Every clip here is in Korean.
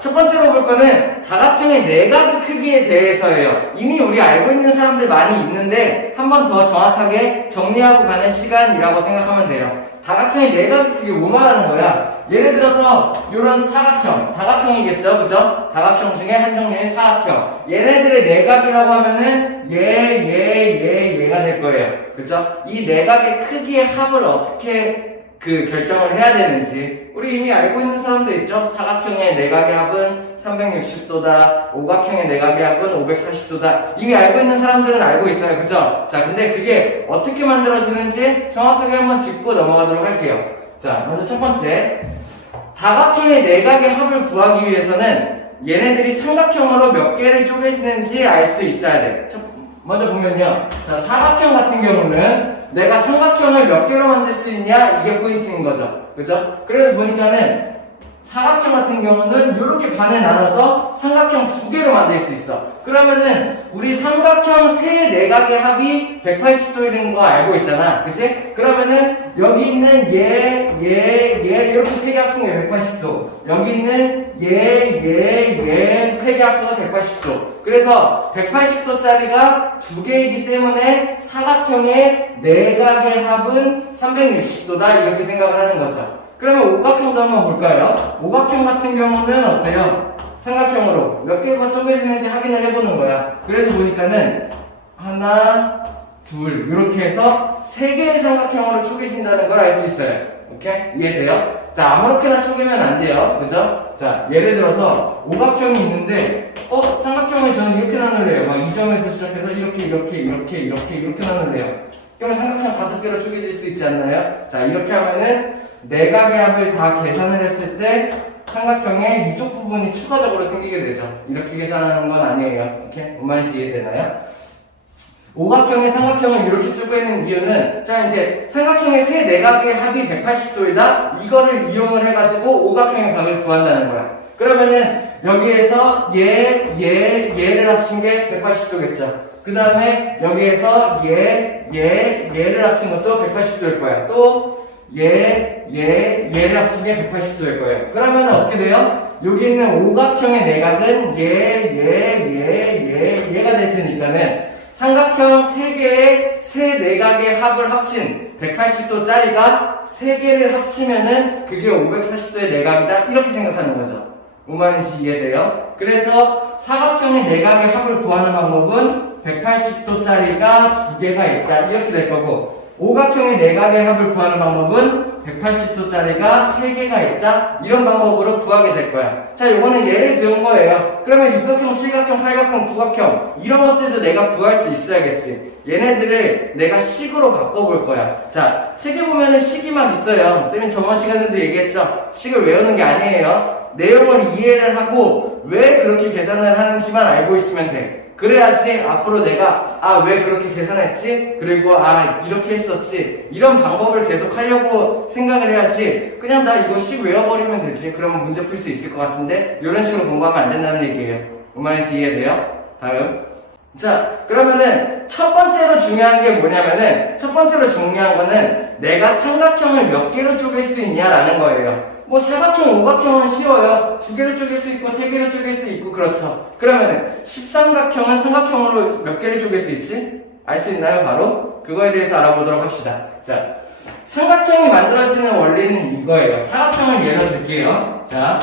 첫 번째로 볼 거는 다각형의 내각 크기에 대해서예요. 이미 우리 알고 있는 사람들 많이 있는데 한 번 더 정확하게 정리하고 가는 시간이라고 생각하면 돼요. 다각형의 내각 크기 뭐 말하는 거야? 예를 들어서 이런 사각형, 다각형이겠죠, 그죠? 다각형 중에 한 종류인 사각형. 얘네들의 내각이라고 하면은 얘가 될 거예요, 그죠? 이 내각의 크기의 합을 어떻게 결정을 해야 되는지 우리 이미 알고 있는 사람도 있죠? 사각형의 내각의 합은 360도다, 오각형의 내각의 합은 540도다. 이미 알고 있는 사람들은 알고 있어요, 그죠? 자, 근데 그게 어떻게 만들어지는지 정확하게 한번 짚고 넘어가도록 할게요. 자, 먼저 첫 번째, 다각형의 내각의 합을 구하기 위해서는 얘네들이 삼각형으로 몇 개를 쪼개지는지 알 수 있어야 돼. 먼저 보면요, 자, 사각형 같은 경우는 내가 삼각형을 몇 개로 만들 수 있냐, 이게 포인트인 거죠, 그죠? 그래서 보니까는 사각형 같은 경우는 이렇게 반에 나눠서 삼각형 2개로 만들 수 있어. 그러면은 우리 삼각형 세 내각의 합이 180도인 거 알고 있잖아, 그치? 그러면은 여기 있는 얘 이렇게 세 개 합친 게 180도, 여기 있는 얘 세 개 합쳐서 180도. 그래서 180도짜리가 2개이기 때문에 사각형의 내각의 합은 360도다, 이렇게 생각을 하는 거죠. 그러면 오각형도 한번 볼까요? 오각형 같은 경우는 어때요? 삼각형으로 몇 개가 쪼개지는지 확인을 해보는 거야. 그래서 보니까는 하나, 둘 이렇게 해서 3개의 삼각형으로 쪼개진다는 걸 알 수 있어요. 오케이? 이해돼요? 자, 아무렇게나 쪼개면 안 돼요. 그죠? 자, 예를 들어서 오각형이 있는데 삼각형을 저는 이렇게 나눌래요. 막 이 점에서 시작해서 이렇게 나눌래요. 그러면 삼각형 5개로 쪼개질 수 있지 않나요? 자, 이렇게 하면은 내각의 합을 다 계산을 했을 때 삼각형의 이쪽 부분이 추가적으로 생기게 되죠. 이렇게 계산하는 건 아니에요. 오케이? 뭔 말인지 이해되나요? 오각형의 삼각형을 이렇게 쪼개는 이유는, 자, 이제 삼각형의 세 내각의 합이 180도이다? 이거를 이용을 해가지고 오각형의 각을 구한다는 거야. 그러면은 여기에서 얘를 합친 게 180도겠죠. 그 다음에 여기에서 얘를 합친 것도 180도일 거야. 또 얘를 합친 게 180도일 거예요. 그러면 어떻게 돼요? 여기 있는 오각형의 내각은 얘가 될 테니까는 삼각형 3개의 세 내각의 합을 합친 180도짜리가 3개를 합치면은 그게 540도의 내각이다, 이렇게 생각하는 거죠. 뭔 말인지 이해돼요? 그래서 사각형의 내각의 합을 구하는 방법은 180도짜리가 2개가 있다, 이렇게 될 거고, 오각형의 내각의 합을 구하는 방법은 180도짜리가 3개가 있다, 이런 방법으로 구하게 될 거야. 자, 요거는 예를 든 거예요. 그러면 육각형, 칠각형, 팔각형, 구각형 이런 것들도 내가 구할 수 있어야겠지. 얘네들을 내가 식으로 바꿔볼 거야. 자, 책에 보면은 식이 막 있어요. 쌤이 저번 시간에도 얘기했죠. 식을 외우는 게 아니에요. 내용을 이해를 하고 왜 그렇게 계산을 하는지만 알고 있으면 돼. 그래야지 앞으로 내가 왜 그렇게 계산했지? 그리고 이렇게 했었지? 이런 방법을 계속 하려고 생각을 해야지, 그냥 나 이거 식 외워버리면 되지, 그러면 문제 풀 수 있을 것 같은데, 이런 식으로 공부하면 안 된다는 얘기예요. 뭔 말인지 이해돼요? 다음. 자, 그러면은 첫 번째로 중요한 게 뭐냐면은, 첫 번째로 중요한 거는 내가 삼각형을 몇 개로 쪼갤 수 있냐라는 거예요. 뭐 사각형, 오각형은 쉬워요. 2개를 쪼갤 수 있고 3개를 쪼갤 수 있고, 그렇죠. 그러면은 13각형은 삼각형으로 몇 개를 쪼갤 수 있지? 알 수 있나요? 바로 그거에 대해서 알아보도록 합시다. 자, 삼각형이 만들어지는 원리는 이거예요. 사각형을 예로 들게요. 자,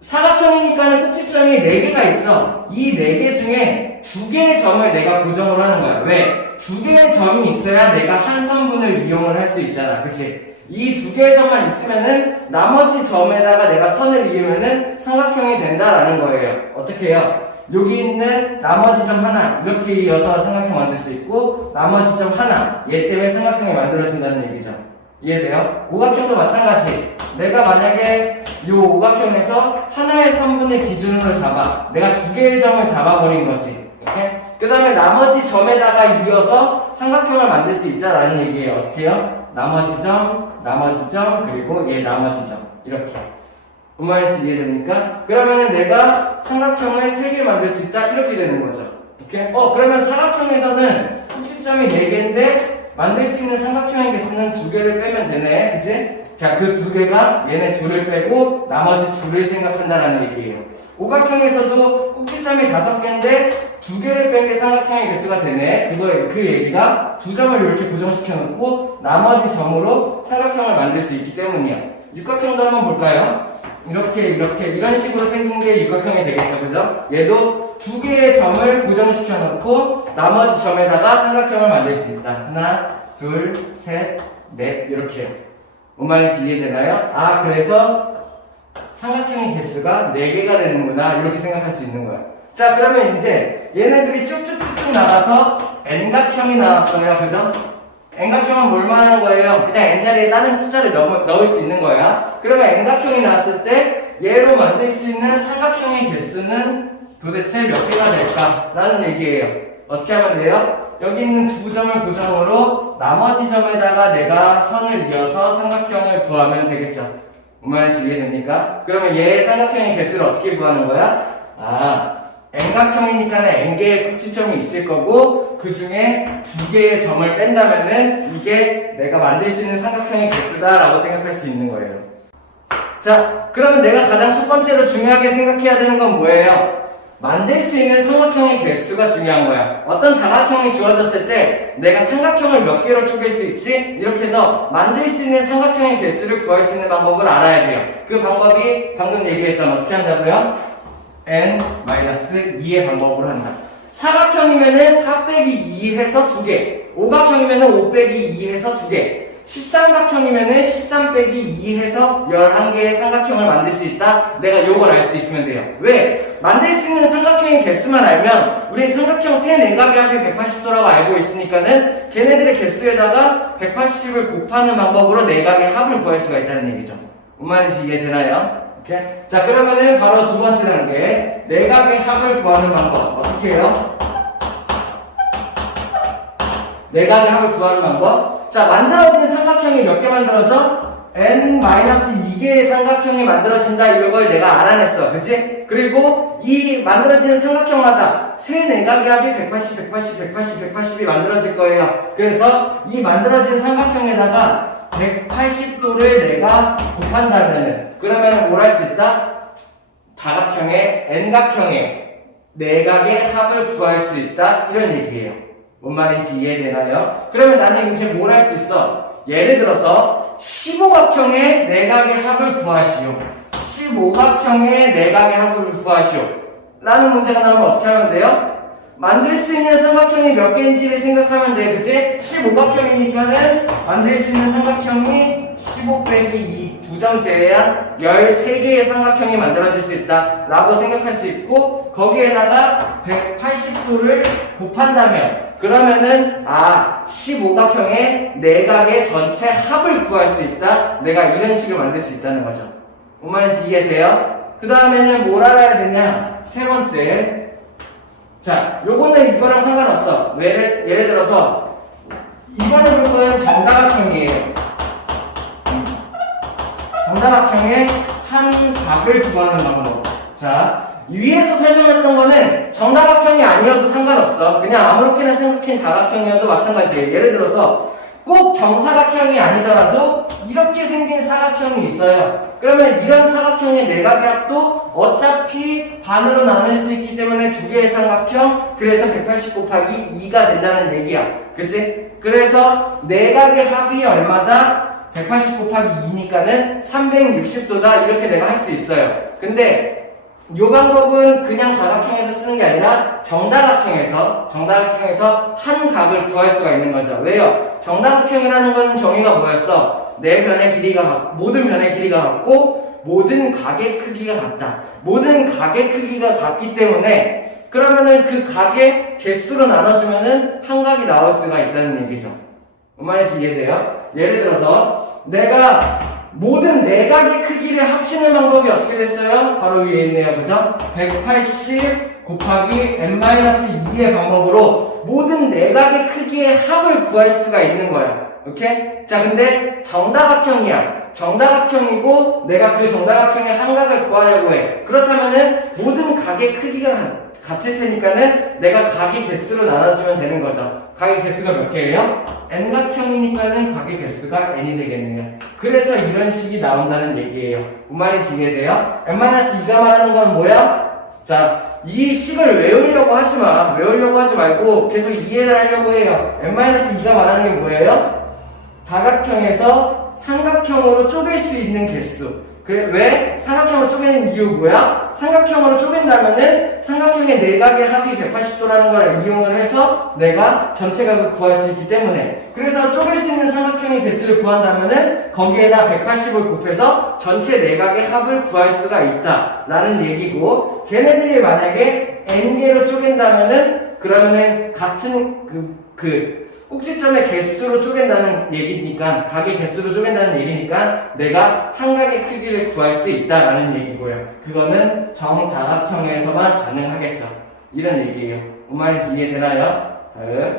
사각형이니까는 꼭지점이 4개가 있어. 이 4개 중에 2개의 점을 내가 고정을 하는 거야. 왜? 2개의 점이 있어야 내가 한 선분을 이용을 할 수 있잖아, 그치? 이 2개의 점만 있으면은 나머지 점에다가 내가 선을 이으면은 삼각형이 된다라는 거예요. 어떻게 해요? 여기 있는 나머지 점 하나 이렇게 이어서 삼각형 만들 수 있고, 나머지 점 하나 얘 때문에 삼각형이 만들어진다는 얘기죠. 이해돼요? 오각형도 마찬가지. 내가 만약에 이 오각형에서 하나의 선분을 기준으로 잡아, 내가 2개의 점을 잡아버린 거지. 이렇게? 그 다음에 나머지 점에다가 이어서 삼각형을 만들 수 있다라는 얘기예요. 어떻게 해요? 나머지 점, 그리고 얘 나머지 점. 이렇게. 뭔 말인지 이해됩니까? 그러면은 내가 삼각형을 3개 만들 수 있다, 이렇게 되는 거죠. 오케이? 그러면 사각형에서는 꼭지점이 4개인데 만들 수 있는 삼각형의 개수는 2개를 빼면 되네. 그치? 자, 그 2개가 얘네 2를 빼고 나머지 2를 생각한다라는 얘기예요. 오각형에서도 꼭지점이 5개인데 2개를 뺀 게 삼각형의 개수가 되네. 그 얘기가 2점을 이렇게 고정시켜 놓고 나머지 점으로 삼각형을 만들 수 있기 때문이야. 육각형도 한번 볼까요? 이런 식으로 생긴 게 육각형이 되겠죠. 그죠? 얘도 2개의 점을 고정시켜 놓고 나머지 점에다가 삼각형을 만들 수 있다. 하나, 둘, 셋, 넷, 이렇게요. 뭔 말인지 이해되나요? 아, 그래서 삼각형의 개수가 4개가 되는구나. 이렇게 생각할 수 있는 거야. 자, 그러면 이제 얘네들이 쭉쭉쭉쭉 나가서 N각형이 나왔어요. 그죠? N각형은 뭘 말하는 거예요? 그냥 N자리에 다른 숫자를 넣을 수 있는 거야. 그러면 N각형이 나왔을 때 얘로 만들 수 있는 삼각형의 개수는 도대체 몇 개가 될까? 라는 얘기예요. 어떻게 하면 돼요? 여기 있는 2점을 고정으로 나머지 점에다가 내가 선을 이어서 삼각형을 구하면 되겠죠. 뭔 말인지 이해됩니까? 그러면 얘의 삼각형의 개수를 어떻게 구하는 거야? 아, N각형이니까 N개의 꼭지점이 있을 거고 그 중에 2개의 점을 뺀다면은 이게 내가 만들 수 있는 삼각형의 개수다라고 생각할 수 있는 거예요. 자, 그러면 내가 가장 첫 번째로 중요하게 생각해야 되는 건 뭐예요? 만들 수 있는 삼각형의 개수가 중요한 거야. 어떤 다각형이 주어졌을 때 내가 삼각형을 몇 개로 쪼갤 수 있지? 이렇게 해서 만들 수 있는 삼각형의 개수를 구할 수 있는 방법을 알아야 돼요. 그 방법이 방금 얘기했던 어떻게 한다고요? n-2의 방법으로 한다. 사각형이면은 4 빼기 2 해서 2개, 오각형이면은 5 빼기 2 해서 2개, 13각형이면은 13 빼기 2 해서 11개의 삼각형을 만들 수 있다. 내가 요걸 알 수 있으면 돼요. 왜? 만들 수 있는 삼각형의 개수만 알면 우리 삼각형 3, 4각의 합이 180도라고 알고 있으니까는 걔네들의 개수에다가 180을 곱하는 방법으로 4각의 합을 구할 수가 있다는 얘기죠. 뭔 말인지 이해되나요? 오케이? 자, 그러면은 바로 두 번째 단계, 4각의 합을 구하는 방법 어떻게 해요? 4각의 합을 구하는 방법. 자, 만들어지는 삼각형이 몇 개 만들어져? n-2개의 삼각형이 만들어진다. 이걸 내가 알아냈어. 그치? 그리고 이 만들어지는 삼각형마다 4각의 합이 180, 180, 180, 180이 만들어질 거예요. 그래서 이 만들어진 삼각형에다가 180도를 내가 곱한다면은 그러면 뭘 할 수 있다? 다각형의 n각형의 4각의 합을 구할 수 있다. 이런 얘기예요. 뭔 말인지 이해되나요? 그러면 나는 이제 뭘 할 수 있어? 예를 들어서 15각형의 4각의 합을 구하시오. 15각형의 4각의 합을 구하시오. 라는 문제가 나오면 어떻게 하면 돼요? 만들 수 있는 삼각형이 몇 개인지를 생각하면 돼. 그치? 15각형이니까는 만들 수 있는 삼각형이 15 빼기 2, 2점 제외한 13개의 삼각형이 만들어질 수 있다 라고 생각할 수 있고, 거기에다가 180도를 곱한다면 그러면은 15각형의 4각의 전체 합을 구할 수 있다. 내가 이런 식으로 만들 수 있다는 거죠. 뭔 말인지 이해돼요? 그 다음에는 뭘 알아야 되냐? 세 번째, 자, 요거는 이거랑 상관없어. 예를 들어서 이번에 볼 거는 정다각형이에요. 정다각형의 한 각을 구하는 방법. 자, 위에서 설명했던 거는 정다각형이 아니어도 상관없어. 그냥 아무렇게나 생각한 다각형이어도 마찬가지예요. 예를 들어서 꼭 정사각형이 아니더라도 이렇게 생긴 사각형이 있어요. 그러면 이런 사각형의 4각의 합도 어차피 반으로 나눌 수 있기 때문에 2개의 삼각형, 그래서 180 곱하기 2가 된다는 얘기야. 그치? 그래서 4각의 합이 얼마다? 180 곱하기 2니까는 360도다. 이렇게 내가 할 수 있어요. 근데 이 방법은 그냥 다각형에서 쓰는 게 아니라 정다각형에서 한 각을 구할 수가 있는 거죠. 왜요? 정다각형이라는 건 정의가 뭐였어? 모든 변의 길이가 같고 모든 각의 크기가 같다. 모든 각의 크기가 같기 때문에 그러면은 그 각의 개수로 나눠주면은 한 각이 나올 수가 있다는 얘기죠. 뭔 말인지 이해돼요? 예를 들어서 내가 모든 4각의 크기를 합치는 방법이 어떻게 됐어요? 바로 위에 있네요. 그죠? 180 곱하기 n-2의 방법으로 모든 4각의 크기의 합을 구할 수가 있는 거야. 오케이? 자, 근데 정다각형이야. 정다각형이고 내가 그 정다각형의 한 각을 구하려고 해. 그렇다면은 모든 각의 크기가 같을 테니까는 내가 각이 개수로 나눠주면 되는 거죠. 각의 개수가 몇 개예요? n각형이니까는 각의 개수가 n이 되겠네요. 그래서 이런 식이 나온다는 얘기예요. 뭔 말인지 이해돼요? n-2가 말하는 건 뭐야? 자, 이 식을 외우려고 하지 마. 외우려고 하지 말고 계속 이해를 하려고 해요. n-2가 말하는 게 뭐예요? 다각형에서 삼각형으로 쪼갤 수 있는 개수. 그래, 왜? 삼각형으로 쪼개는 이유 뭐야? 삼각형으로 쪼갠다면은 삼각형의 내각의 합이 180도라는 걸 이용을 해서 내가 전체 각을 구할 수 있기 때문에. 그래서 쪼갤 수 있는 삼각형의 개수를 구한다면은 거기에다 180을 곱해서 전체 내각의 합을 구할 수가 있다 라는 얘기고, 걔네들이 만약에 n개로 쪼갠다면은 그러면은 같은 꼭지점의 개수로 쪼갠다는 얘기니까, 각의 개수로 쪼갠다는 얘기니까 내가 한 각의 크기를 구할 수 있다라는 얘기고요. 그거는 정다각형에서만 가능하겠죠. 이런 얘기예요. 뭔 말인지 이해되나요? 다음.